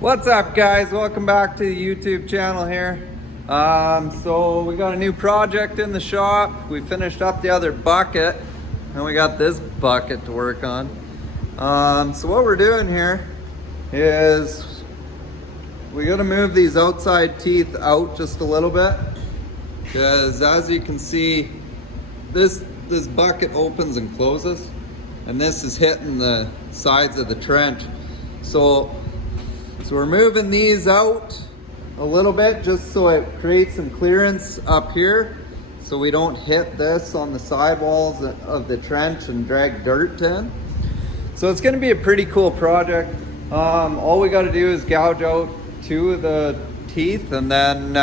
What's up, guys? Welcome back to the YouTube channel here. So we got a new project in the shop. We finished up the other bucket and we got this bucket to work on. So what we're doing here is we got to move these outside teeth out just a little bit, because as you can see, this bucket opens and closes, and this is hitting the sides of the trench. So we're moving these out a little bit just so it creates some clearance up here, so we don't hit this on the sidewalls of the trench and drag dirt in. So it's going to be a pretty cool project. All we got to do is gouge out 2 of the teeth and then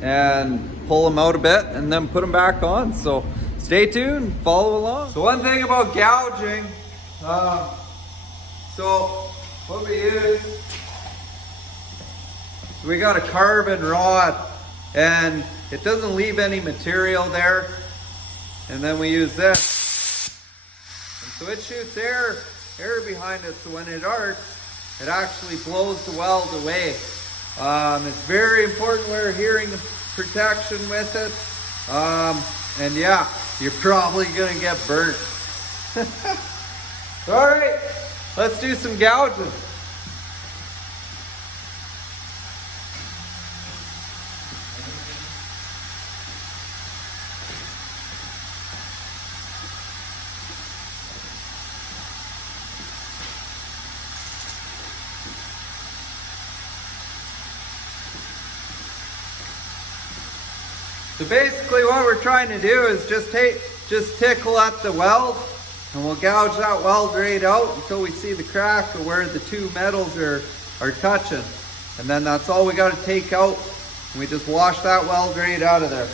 and pull them out a bit and then put them back on. So stay tuned, follow along. So one thing about gouging, so what we use, we got a carbon rod and it doesn't leave any material there. And then we use this. And so it shoots air behind it, so when it arcs, it actually blows the weld away. It's very important we're hearing protection with it. And yeah, you're probably gonna get burnt. All right, let's do some gouging. So basically what we're trying to do is just tickle at the weld, and we'll gouge that weld right out until we see the crack of where the 2 metals are touching. And then that's all we got to take out, and we just wash that weld right out of there.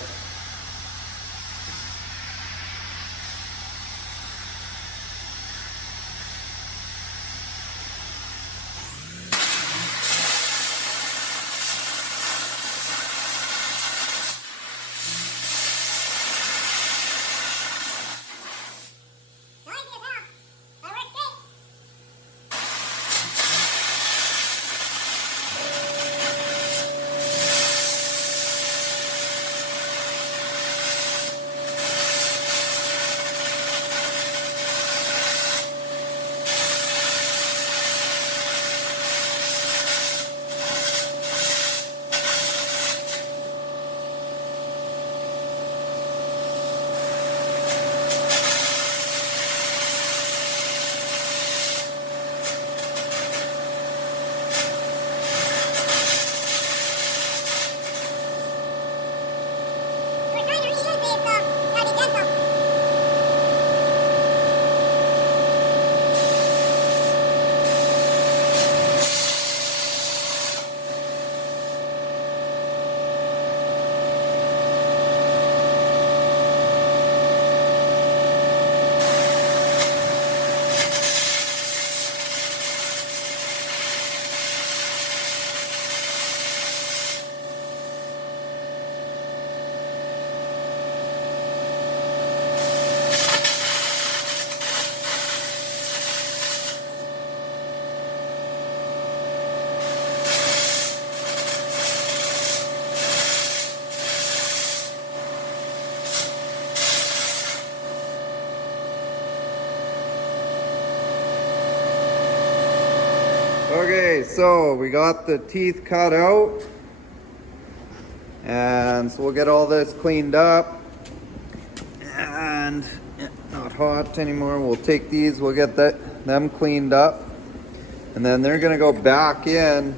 Okay, so we got the teeth cut out, and so we'll get all this cleaned up, and not hot anymore. We'll take these, we'll get them cleaned up, and then they're gonna go back in,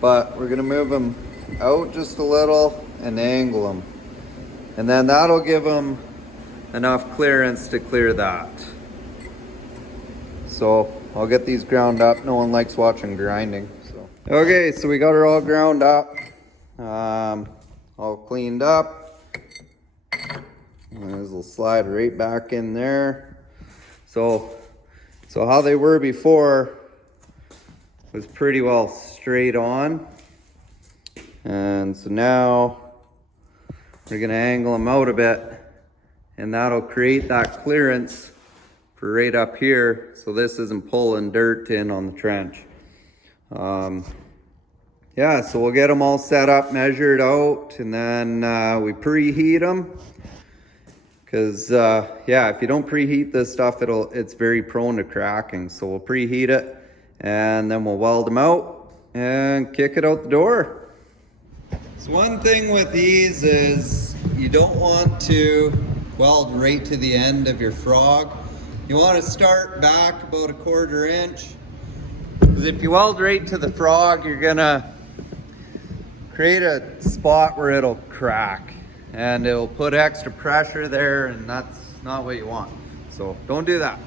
but we're gonna move them out just a little and angle them, and then that'll give them enough clearance to clear that. So I'll get these ground up. No one likes watching grinding. So okay, so we got her all ground up, all cleaned up. And this will slide right back in there. So how they were before was pretty well straight on, and so now we're gonna angle them out a bit, and that'll create that clearance for right up here, so this isn't pulling dirt in on the trench. Yeah, so we'll get them all set up, measured out, and then we preheat them. Because yeah, if you don't preheat this stuff, it's very prone to cracking. So we'll preheat it, and then we'll weld them out and kick it out the door. So one thing with these is you don't want to weld right to the end of your frog. You want to start back about a 1/4 inch. Because if you weld right to the frog, you're gonna create a spot where it'll crack and it'll put extra pressure there, and that's not what you want. So don't do that.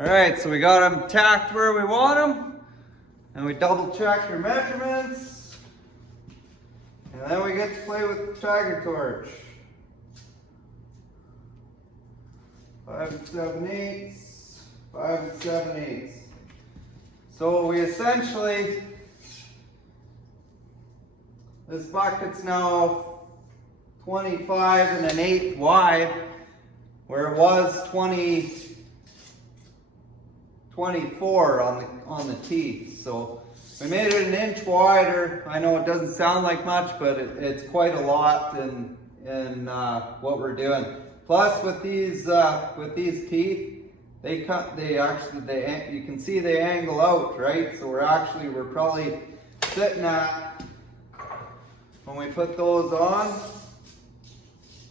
All right, so we got them tacked where we want them, and we double check your measurements, and then we get to play with the Tiger Torch. 5 7/8, 5 7/8. So we essentially, this bucket's now 25 1/8 wide, where it was 24 on the teeth. So we made it 1 inch wider. I know it doesn't sound like much, but it's quite a lot in what we're doing. Plus with these teeth, you can see they angle out, right? So we're probably sitting at, when we put those on,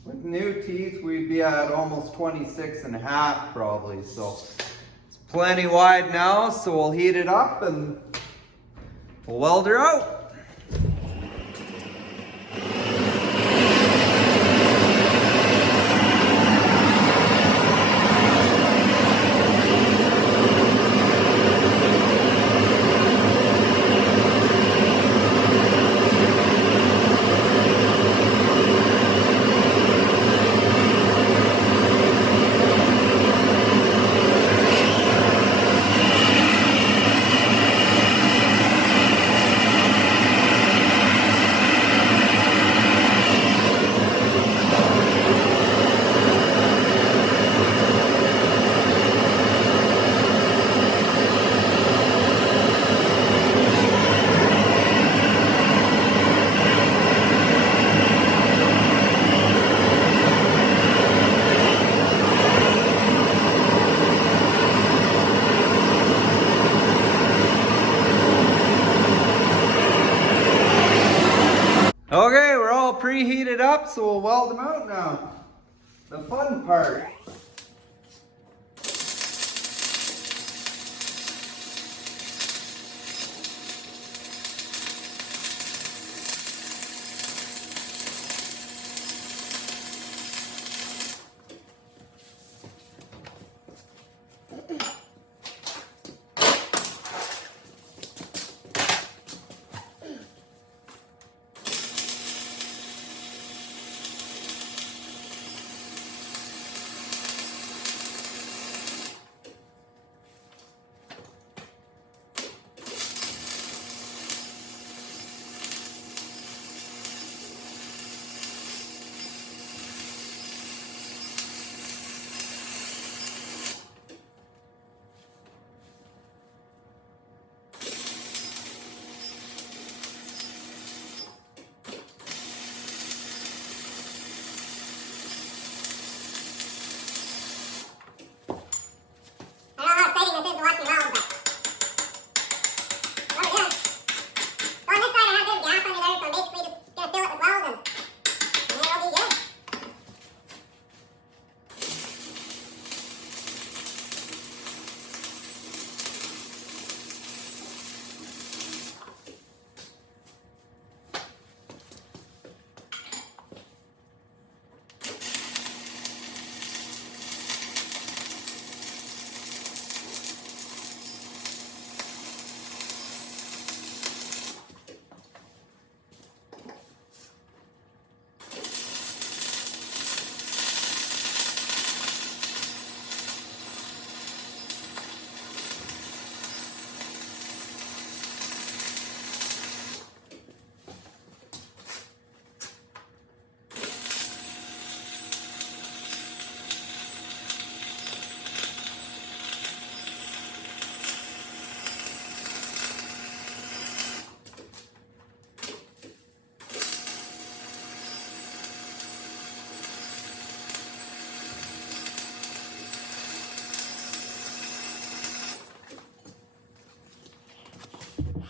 with new teeth, we'd be at almost 26.5 probably. So it's plenty wide now, so we'll heat it up and we'll weld her out. Okay, we're all preheated up, so we'll weld them out now. The fun part.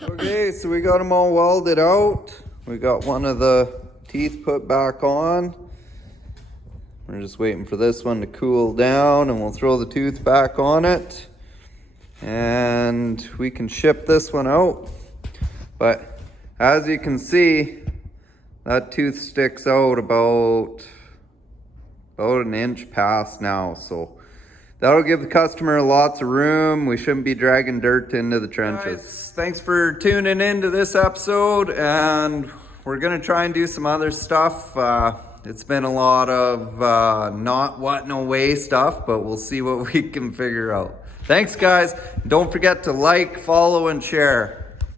Okay, so we got them all welded out. We got one of the teeth put back on. We're just waiting for this one to cool down and we'll throw the tooth back on it. And we can ship this one out. But as you can see, that tooth sticks out about an inch past now. So that'll give the customer lots of room. We shouldn't be dragging dirt into the trenches. Guys, thanks for tuning into this episode, and we're gonna try and do some other stuff. It's been a lot of not what, no way stuff, but we'll see what we can figure out. Thanks guys. Don't forget to like, follow, and share.